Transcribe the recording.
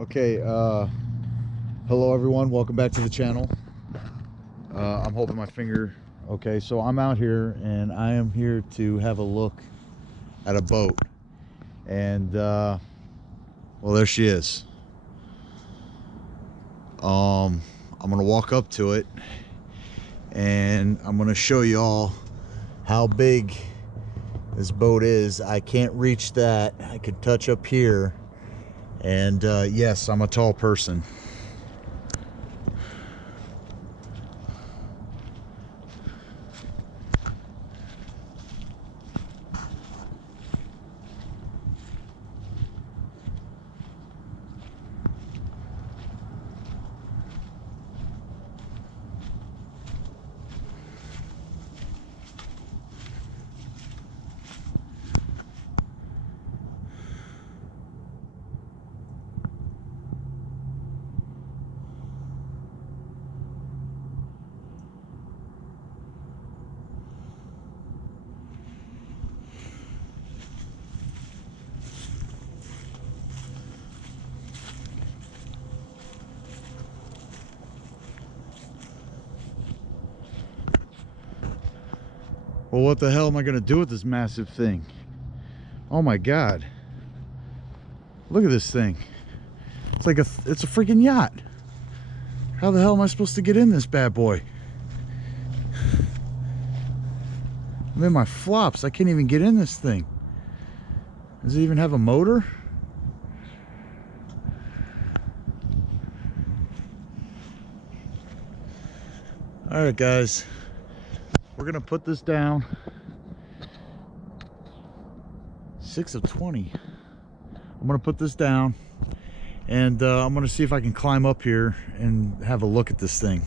Okay, hello everyone, welcome back to the channel. I'm holding my finger. Okay, so I'm out here and I am here to have a look at a boat. And well, there she is. I'm gonna walk up to it and I'm gonna show you all how big this boat is. I can't reach that. I could touch up here. And yes, I'm a tall person. Well, what the hell am I gonna do with this massive thing? Oh my god, look at this thing. It's like it's a freaking yacht. How the hell am I supposed to get in this bad boy? I'm in my flops. I can't even get in this thing. Does it even have a motor? All right, guys, we're gonna put this down. 6 of 20. I'm gonna put this down and I'm gonna see if I can climb up here and have a look at this thing.